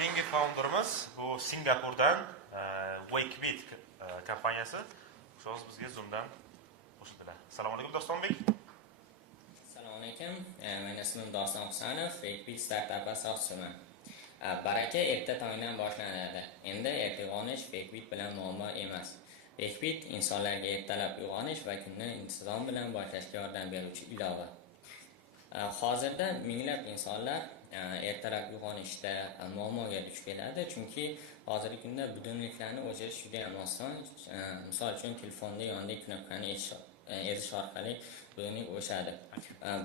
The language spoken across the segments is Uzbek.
Keyingi founderimiz bu Singapurdan Wakebit kompaniyasi. O'shoz bizga Zoomdan qo'shildilar. Assalomu alaykum Dostonbek. Assalomu alaykum. Mening ismim Doston Husanov, Wakebit startup asoschisiman. Baraka erta tongdan boshlanadi. Endi erta uyg'onish Wakebit bilan muammo emas. Wakebit insonlarga ertalab uyg'onish va kunni intizom bilan boshlashga yordam beruvchi ilova. Hozirda minglab insonlar ertalab uyg'onishda muammoga duch keladi, chunki hozirgi kunda budilniklarni o'chirish juda ham oson. Misol uchun telefonda yonidagi knopkani erish orqali budilnik o'chadi.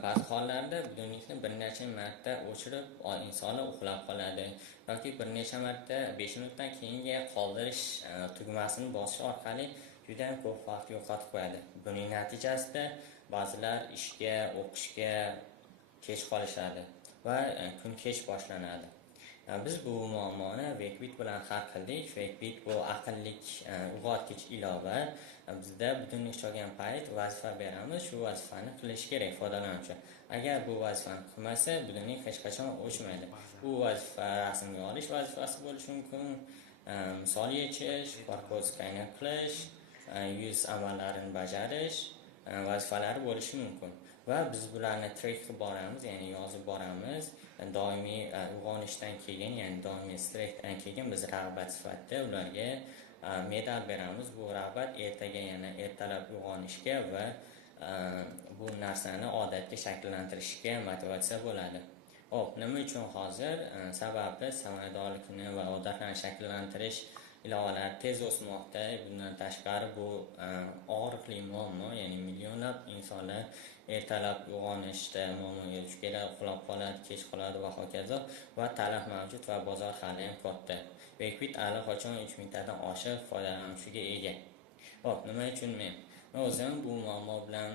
Ba'zi hollarda budilnikni bir necha marta o'chirib, insonlar uxlab qoladi yoki bir necha marta 5 minutdan keyinga qoldirish tugmasini bosish orqali juda ham ko'p vaqt yo'qotib qo'yadi. Buning natijasida ba'zilar ishga, o'qishga kech qolishadi va kun kech boshlanadi. Biz bu muammoni Wakebit bilan hal qildik. Wakebit bu aqllik uyg'otgich ilova. Bizda budilnik chalgan payt vazifa beramiz, shu vazifani qilish kerak foydalanuvchi. Agar bu vazifani qilmasa, budilnik hech qachon o'chmaydi. Bu vazifa rasmga olish vazifasi bo'lishi mumkin. Misol yechish, barkod skaner qilish, yuz amallarini bajarish vazifalari bo'lishi mumkin. Va biz bularni track qilib boramiz, ya'ni yozib boramiz. Doimiy uyg'onishdan keyin, ya'ni doimiy stressdan keyin biz rag'bat sifatida ularga medal beramiz. Bu rag'bat ertaga yana ertalab uyg'onishga va bu narsani odatga shakllantirishga motivatsiya bo'ladi. Hop, nima uchun hozir? Sababi samaradorlikni va odatlarni shakllantirish ilovalari tez o'smoqda. Bundan tashqari bu og'riqli muammo, ya'ni millionlab insonlar ertalab uyg'onishda muammoga duch keladi, uxlab qoladi, kech qoladi va hokazo, va talab mavjud va bozor hali ham katta. Wakebit allaqachon 3000 tadan oshiq foydalanuvchiga ega. Hop, nima uchun men o'zim bu muammo bilan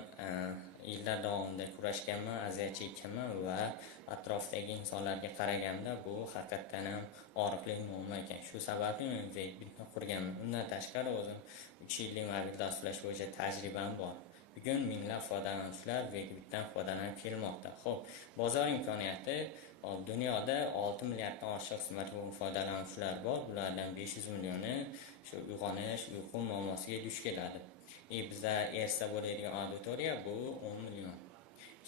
yillar davomida kurashganman, aziyat chekkanman va atrofdagi insonlarga qaraganda bu haqiqatan ham og'riqli muammo ekan. Shu sababli men Wakebitni qurganman. Undan tashqari o'zim 3 yillik mobil dasturlash bo'yicha tajribam bor. Bugun minglab foydalanuvchilar Wakebitdan foydalanib kelmoqda. Xo'p, bozor imkoniyati dunyoda 6 milliarddan oshiq smartfon foydalanuvchilar bor. Bulardan 500 millioni shu uyg'onish, uyqu muammosiga duch keladi. Bizda erishsa bo'ladigan auditoriya bu 10 million.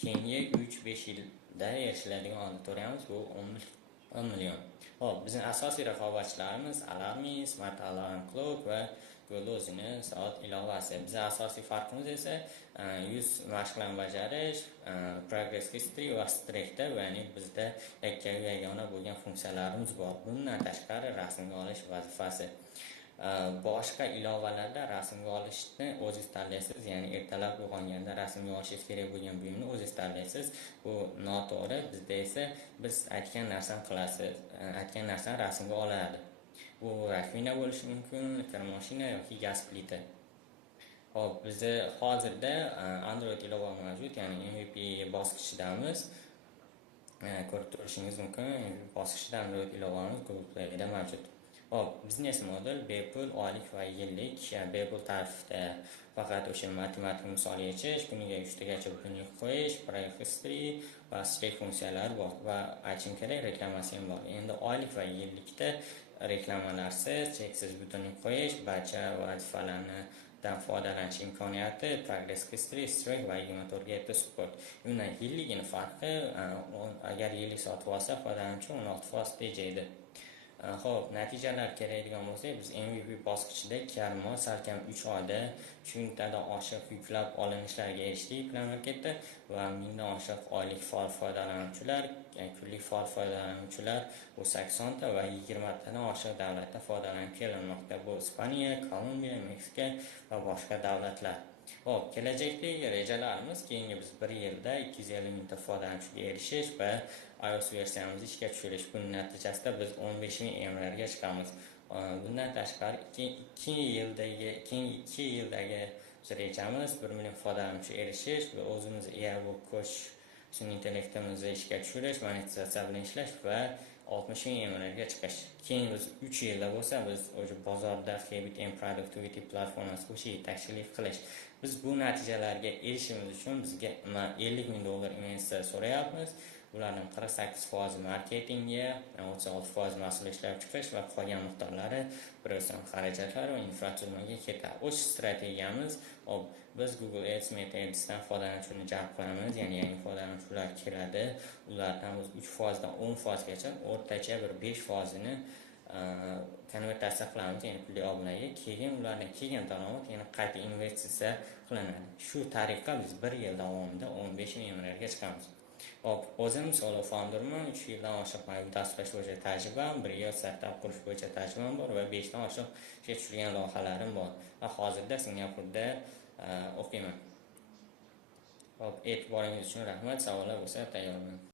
Keyingi 3-5 yilda erishiladigan auditoriyamiz bu 10 million. Hop, bizning asosiy raqobatchilarimiz Alarmy, Smart Alarm Clock va Golozini soat ilovasi. Bizning asosiy farqimiz esa yuz mashqlarni bajarish, progress history va streakda, ya'ni bizda yakkayu yagona bo'lgan funksiyalarimiz bor. Bundan tashqari rasmga olish vazifasi. Boshqa ilovalarda rasmga olishni o'zingiz tanlaysiz, ya'ni ertalab uyg'onganda rasmga olishingiz kerak bo'lgan buyumni o'zingiz tanlaysiz. Bu noto'g'ri. Bizda esa biz aytgan narsani qilasiz, aytgan narsani rasmga oladi. Bu rakvina bo'lishi mumkin, kir mashina yoki gaz plita. Hop, bizda hozirda Android ilova mavjud, ya'ni MVP bosqichidamiz. Ko'rib turishingiz mumkin, bosqichda Android ilovamiz Google Play'da mavjud. Hop, business model bepul oylik va yillik. Bepul tarifda faqat o'sha matematik misol yechish, kuniga 3 tagacha budilnik qo'yish, progress history va streak funksiyalari bor va aytishim kerak, reklamasi ham bor. Endi oylik va yillikda reklamalarsiz, cheksiz budilnik qo'yish, barcha vazifalardan foydalanish imkoniyati, progress history, streak va 24 ga support. Bundan yilligini farqi, agar yillik sotib olsa, foydalanuvchi 16% tejaydi. Xo'p, natijalar keladigan bo'lsak, biz MVP bosqichida karmo salkam 3 oyda 3 tadan oshiq yuklab olinishlarga erishdik mamlakatda va 1000 dan oshiq oylik faol foydalanuvchilar, kunlik faol foydalanuvchilar bu 80 ta va 20 tadan oshiq davlatda foydalanib kelinmoqda. Bu Ispaniya, Kolumbiya, Meksika va boshqa davlatlar. Hop, kelajakdagi rejalarimiz keyingi biz 1 yilda 250 mingta foydalanuvchiga erishish va iOS versiyamizni ishga tushirish. Buning natijasida biz 15 ming emlarga chiqamiz. Bundan tashqari 2 yildagi rejamiz 1 million foydalanuvchi erishish va o'zimiz Airbook Coach sun'iy intellektimizni ishga tushirish, monetizatsiya bilan ishlash va 60 ming emlarga chiqish. Keyin biz 3 yilda bo'lsa, biz o'sha bozorda Habit and Productivity platformasi bo'yicha yetakchilik qilish. Biz bu natijalarga erishishimiz uchun bizga $50 ming investitsiya so'rayapmiz ularning 48% marketingga, 36% mas'ul ishlab chiqish va qolgan miqdorlari birozdan xarajatlar va infratuzilmaga ketadi. O'z strategiyamiz biz Google Ads, Meta Ads'dan foydalanuvchini jalb qilamiz, ya'ni yangi foydalanuvchilar keladi. Ulardan biz 3% dan 10% gacha o'rtacha bir 5% ni konvertatsiya qilamiz, ya'ni pulli obunaga. Keyin ulardan kelgan daromad yana qayta investitsiya qilinadi. Shu tariqa biz 1 yil davomida 15 millionlarga chiqamiz. O'zim misol founderman, 3 yildan oshiq dasturlash bo'yicha tajribam, 1 yil startap qurish bo'yicha tajribam bor va 5 dan oshiq ishga tushirgan loyihalarim bor. Va hozirda Singapurda o'qiyman. E'tiboringiz uchun rahmat. Savollar bo'lsa tayyorman.